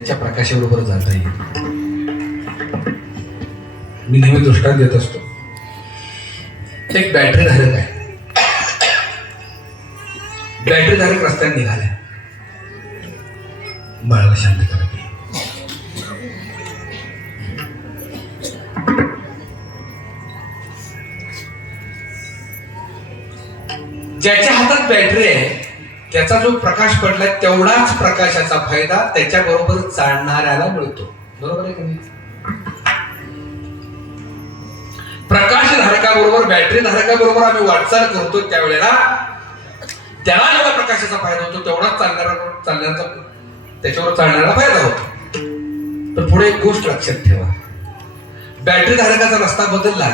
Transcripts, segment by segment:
त्याच्या प्रकाशाबरोबर जाता येईल मी नेहमी दृष्टांत देत असतो. एक बॅटरी धारक आहे. बॅटरी धारक रस्त्याने निघालाय बाळाला शांत करा. ज्याच्या हातात बॅटरी आहे त्याचा जो प्रकाश पडलाय तेवढाच प्रकाशाचा फायदा त्याच्या बरोबर चालणाऱ्याला मिळतो. बरोबर आहे का प्रकाश धारकाबरोबर बॅटरी धारकाबरोबर आम्ही वाटचाल करतो त्यावेळेला. त्याला जेव्हा प्रकाशाचा फायदा होतो तेवढाच चालणारा चालण्याचा त्याच्यावर चालणारा फायदा होतो. पण पुढे एक गोष्ट लक्षात ठेवा. बॅटरी धारकाचा रस्ता बदलला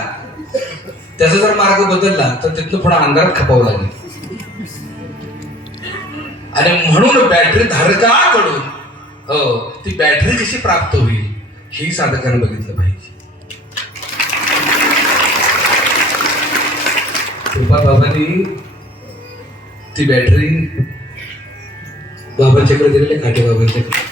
त्याचा जर मार्ग बदलला तर तिथून पुढे अंधारात खपावं लागेल. आणि म्हणून बॅटरी धारकाकडून हो ती बॅटरी कशी प्राप्त होईल ही साधकाने बघितलं पाहिजे. कृपा बाबांनी ती बॅटरी बाबांच्याकडे दिलेली काटे बाबांच्याकडे.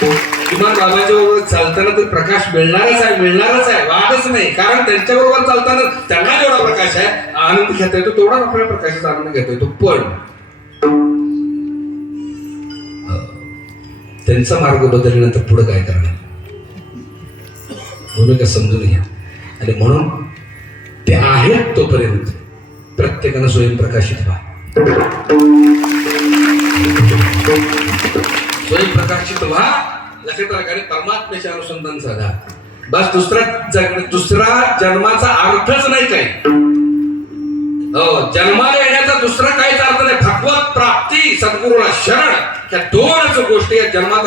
हो, किमान बाबांच्या बरोबर चालताना तर प्रकाश मिळणारच आहे मिळणारच आहे वादच नाही. कारण त्यांच्या बरोबर चालताना त्यांना जेवढा प्रकाश आहे आनंद घेता येतो तेवढा आपल्याला प्रकाशाचा आनंद घेता येतो. पण त्यांचा मार्ग बदलल्यानंतर पुढे काय करणार? भूमिका समजून घ्या. आणि म्हणून ते आहेत तोपर्यंत प्रत्येकानं स्वयंप्रकाशित व्हा. स्वयंप्रकाशित व्हा. लक्षात प्रकारे परमात्म्याचे अनुसंधान साधा बस दुसरा दुसरा जन्माचा अर्थच नाही काही. हो, जन्माला येण्याचा दुसरा काहीच अर्थ नाही. भगवत प्राप्ती सद्गुरूला शरण ह्या दोनच गोष्टी या जन्मात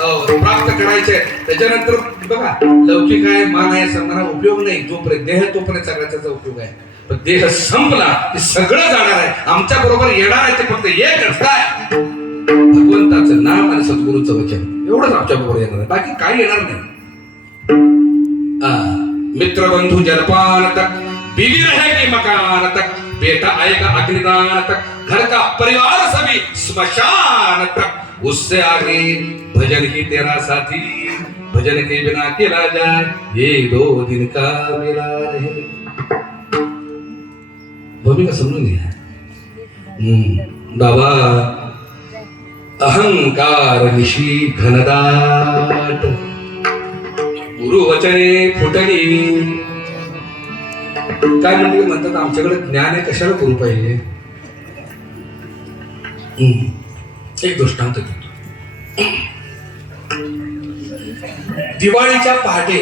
हो, प्राप्त करायचे. त्याच्यानंतर बघा लौकिक आहे मान आहे सांगणारा उपयोग नाही. जोपर्यंत देह तोपर्यंत सगळ्याचा त्याचा उपयोग आहे. पण देह संपला की सगळं जाणार आहे. आमच्या बरोबर येणार आहे ते फक्त एकच काय भगवंताचं नाम आणि सद्गुरूचं वचन. एवढंच आमच्या बरोबर येणार आहे. बाकी काही येणार नाही. मित्र बंधू जलपान बीवी रहेगी मकान तक बेटा आएगा अग्निदान तक घर का परिवार सभी स्मशान तक उससे आगे भजन ही तेरा साथी भजन के बिना केला जाए ये दो दिन का मेरा रहे। भूमिका समजून घ्या हम्म, बाबा अहंकार निशी घनदाट। गुरुवचने फुटली काय म्हणजे म्हणतात आमच्याकडे ज्ञान आहे कशाला करू पाहिजे? एक दृष्टांत घेतो. दिवाळीच्या पहाटे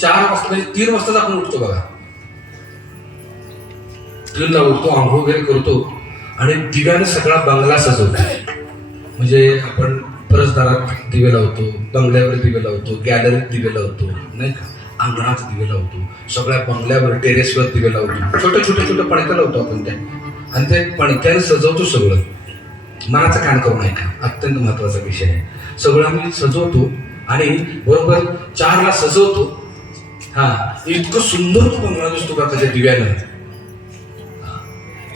चार वाजता म्हणजे तीन वाजताच आपण उठतो बघा. तीनला उठतो आंघोळ वगैरे करतो आणि दिव्याने सगळा बंगला सजवतो. म्हणजे आपण परसदारात दिवे लावतो बंगल्यावर दिवे लावतो गॅलरीत दिवे लावतो नाही का? अंगणात दिवे लावतो सगळ्या बंगल्यावर टेरेसवर दिवे लावतो छोटे छोटे छोटे पणत्या लावतो आपण त्या आणि ते पणत्याने सजवतो सगळं. मनाचं कान करून ऐका. अत्यंत महत्त्वाचा विषय आहे. सगळं आम्ही सजवतो आणि बरोबर चारला सजवतो. हा इतकं सुंदर तो बंगला दिसतो का त्याच्या दिव्यानं?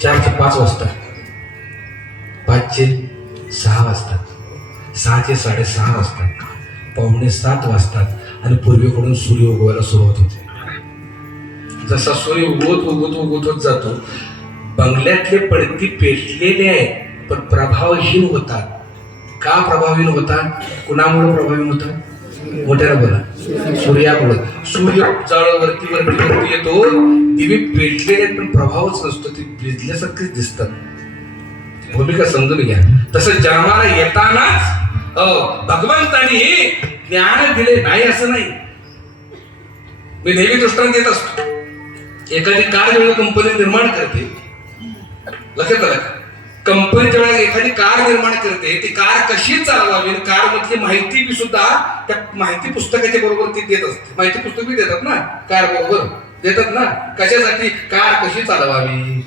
चार ते पाच वाजता. पाचचे सहा वाजतात सहाचे साडेसहा वाजतात पावणे सात वाजतात आणि पूर्वेकडून सूर्य उगवायला सुरुवात होते. जसा सूर्य उगवत उगवत उगवत होत जातो बंगल्यातले पडती पेटलेले आहेत पण प्रभावहीन होतात. का प्रभावहीन होतात? कुणामुळे प्रभावहीन होतात? मोठ्याला बोला. सूर्यामुळे. सूर्य जळवरती वरती वरती येतो दिवे पेटलेले आहेत पण प्रभावच नसतो ते भिजल्यासारखेच दिसतात. भूमिका समजून घ्या. तसं जन्माला येतानाच अ, भगवंतानी ज्ञान दिले नाही असं नाही. मी नेहमी दृष्टांत देत असतो. एखादी कार जेव्हा कंपनी निर्माण करते लक्षात आलं कंपनी जेव्हा एखादी कार निर्माण करते ती कार कशी चालवावी? कार मधली माहिती बी सुद्धा त्या माहिती पुस्तकाच्या बरोबर ती देत असते. माहिती पुस्तक बी देतात ना कार बरोबर? देतात ना. कशासाठी? कार कशी चालवावी?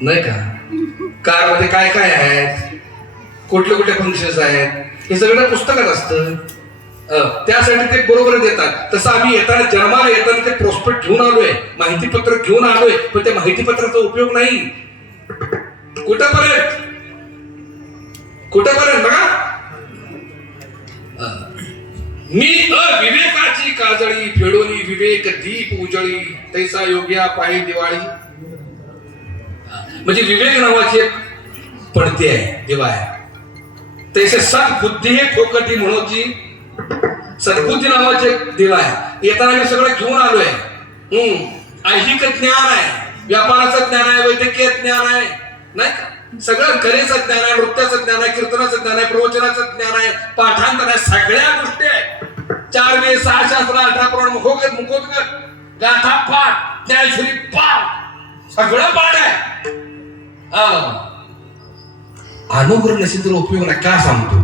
नाही का? कारमध्ये काय काय आहेत कुठले कुठले फंक्शन्स आहेत? हे सगळं पुस्तकात असतं. त्यासाठी ते बरोबर देतात. तसं आम्ही येताना जन्माला येताना ते प्रोस्पेक्ट घेऊन आलोय. माहिती पत्र घेऊन आलोय. पण त्या माहितीपत्राचा उपयोग नाही. कुठंपर्यंत? कुठेपर्यंत बघा? मी अविवेकाची काजळी फेडोली विवेक दीप उजळी तैसा योग्या पायी दिवाळी. म्हणजे विवेक नावाची एक पडते आहे दिवा आहे. तैसे सद्बुद्धी हे ठोकटी म्हणूची सद्बुद्धी नावाचे दिला दिवा आहे. येताना मी सगळं घेऊन आलोय. हम्म. ऐहिक ज्ञान आहे. व्यापाराचं ज्ञान आहे वैद्यकीय ज्ञान आहे. नाही का? सगळं कलेचं ज्ञान आहे नृत्याचं ज्ञान आहे कीर्तनाचं ज्ञान आहे प्रवचनाचं ज्ञान आहे पाठांतर आहे सगळ्या गोष्टी आहेत चार वेळ सहा शास्त्र अठरा पुराण मुखोगत मुखोदगत गाथा पाठ ज्ञानेश्वरी पाठ. सगळं पाठ आहे. हा. अनुग्रह नसेल तर उपयोग नाही का सांगतो?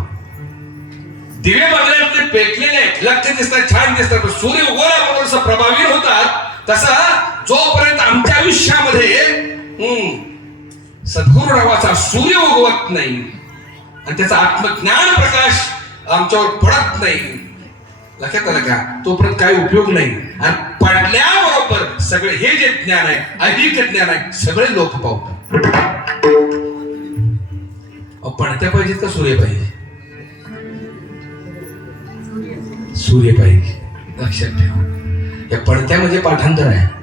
दिवे बंगल्यामध्ये पेटलेले आहेत लक्ष दिसतात छान दिसतात सूर्य उगवल्याबरोबर जसं प्रभावी होतात तसा जोपर्यंत आमच्या आयुष्यामध्ये हम्म, सद्गुरु नावाचा सूर्य उगवत नाही आणि त्याचा आत्मज्ञान प्रकाश आमच्यावर पडत नाही लक्षात आलं का? तोपर्यंत काही उपयोग नाही. आणि पडल्याबरोबर सगळे हे जे ज्ञान आहे अधिक ज्ञान आहे सगळे लोक पावतात. मग पणत्या पाहिजेत का सूर्य पाहिजे? सूर्य पाहिजे. लक्षात ठेवा. या पडत्या म्हणजे पाठांतर आहे.